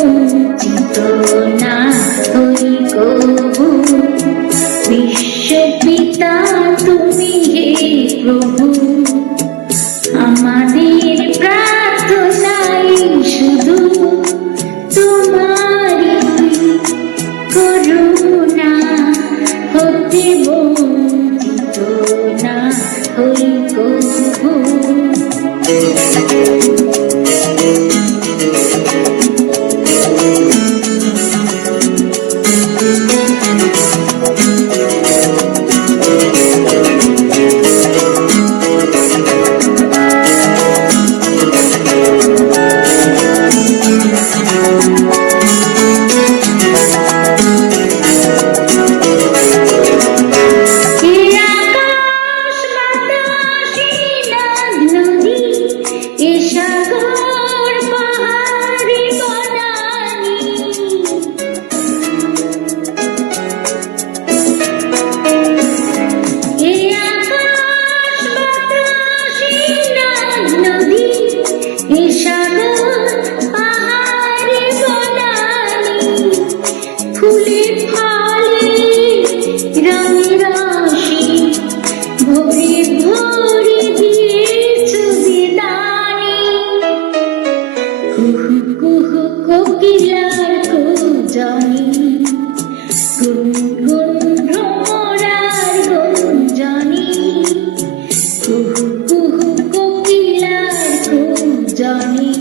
বঞ্চিত না হই কবু। বিশ্বপিতা তুমি হে প্রভু, আমাদের প্রার্থনাই শুধু তোমারই করুণা হতে বঞ্চিত না হই কবু। ফুলে ফলে রঙে রাশি ভরে ভরে দিয়েছ বিদানি। কুহু কুহু কোকিলার কুঞ্জনি, গুনগুন ভ্রমরার গুঞ্জনি। কুহু কুহু কোকিলার কুঞ্জনি,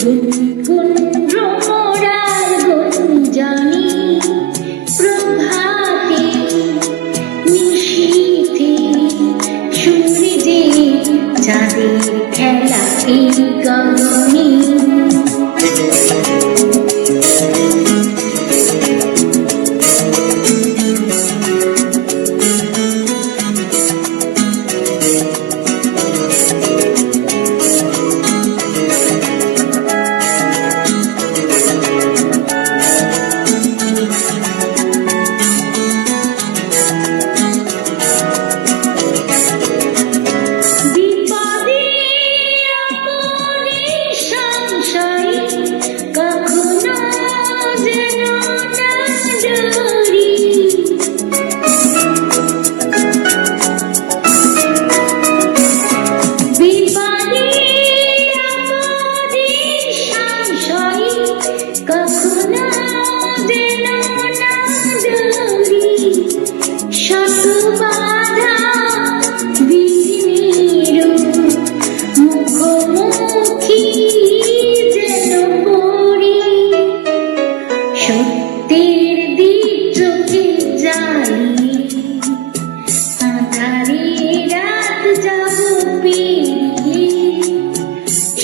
গুনগুন ভ্রমরার গুঞ্জনি। প্রভাতে নিশীথে সূর্যে চাঁদের খেলা এই গগনে। সত্যের দিক চোখে যাই, আঁধারে রাত যাব পেরিয়ে।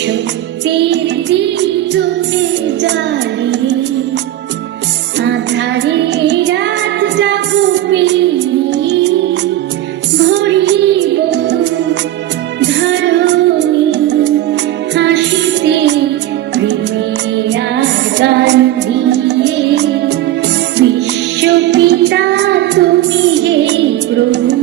সত্যের দিক চোখে যাই, আঁধারে রাত যাব পেরিয়ে। ভরিব ধরণী হাসিতে প্রেমের আর গান দিয়ে। বিশ্বপিতা তুমি হে প্রভু,